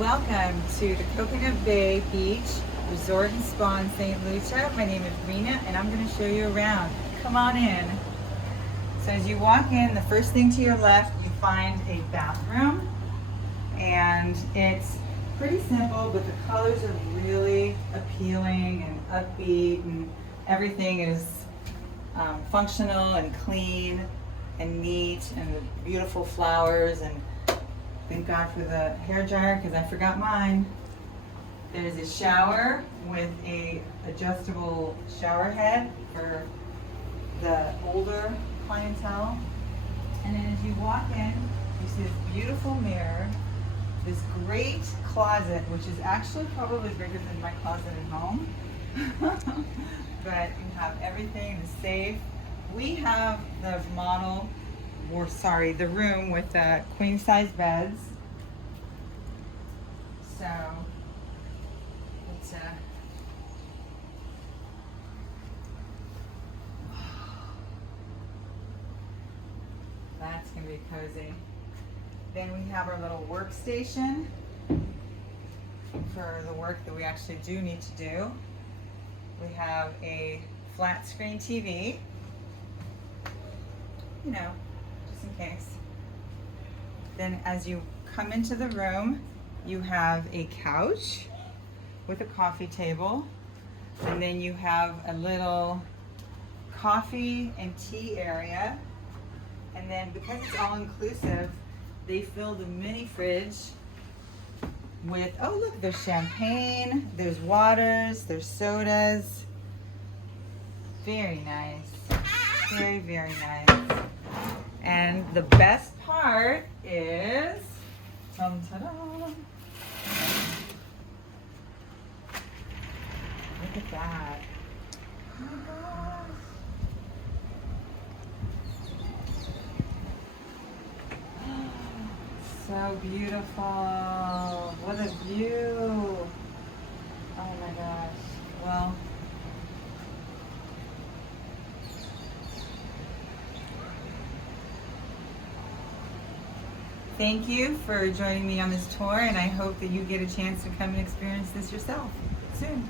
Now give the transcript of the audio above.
Welcome to the Coconut Bay Beach Resort and Spa in St. Lucia. My name is Rena and I'm going to show you around. Come on in. So as you walk in, the first thing to your left, you find a bathroom. And it's pretty simple, but the colors are really appealing and upbeat, and everything is functional and clean and neat, and the beautiful flowers. And thank God for the hair dryer because I forgot mine. There's a shower with a adjustable shower head for the older clientele. And then as you walk in, you see this beautiful mirror, this great closet, which is actually probably bigger than my closet at home. But you have everything, the safe. We have the the room with the queen size beds. So it's that's gonna be cozy. Then we have our little workstation for the work that we actually do need to do. We have a flat screen TV, you know, just in case. Then as you come into the room, you have a couch with a coffee table, and then you have a little coffee and tea area. And then because it's all inclusive, they fill the mini fridge with, oh look, there's champagne, there's waters, there's sodas. Very nice. Very, very nice. And the best part is, ta-da. Look at that. Oh my gosh. So beautiful. What a view. Oh my gosh. Well, thank you for joining me on this tour, and I hope that you get a chance to come and experience this yourself soon.